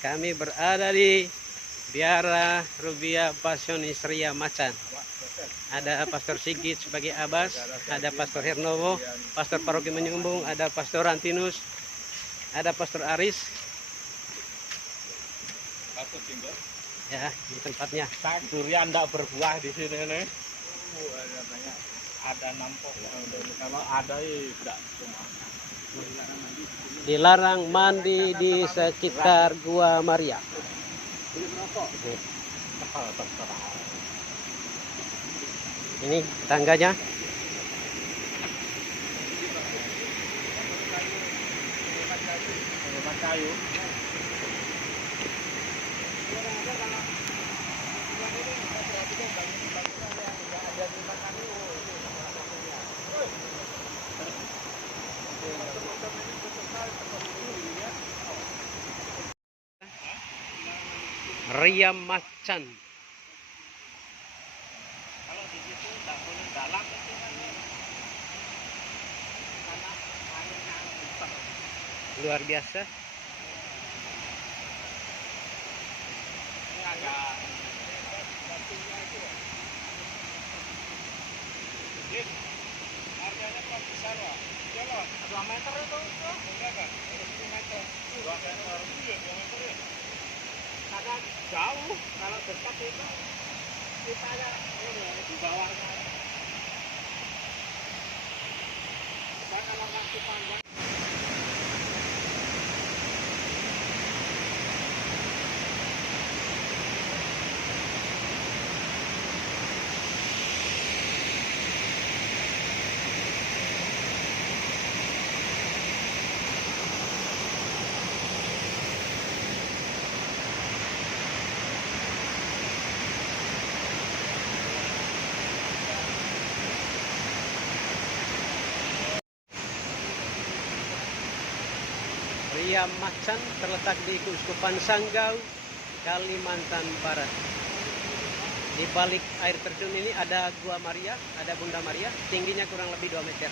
Kami berada di Biara Rubia Passionis Ria Macan. Ada Pastor Sigit sebagai Abbas, ada Pastor Hernowo, Pastor Paroki Menyumbung, ada Pastor Antinus, ada Pastor Aris. Ya, di tempatnya. Durian tidak berbuah di sini nih. Ada nampok. Kalau ada tidak cuma. Dilarang mandi di sekitar Gua Maria. Ini tangganya. Kayu. Ria Macan. Kalau di situ tidak boleh dalam itu kan. Karena airnya besar. Luar biasa. Ini agak batunya itu. Dim, harganya kok besar ya? Iya loh, 2 meter itu. Enggak kan? 2 meter. 2 meter. Iya, 2 meter ya. Karena jauh, kalau dekat itu kita ya ini di bawahnya. Dan kalau kaki panjang. Ria Macan terletak di Keuskupan Sanggau, Kalimantan Barat. Di balik air terjun ini ada Gua Maria, ada Bunda Maria, tingginya kurang lebih 2 meter.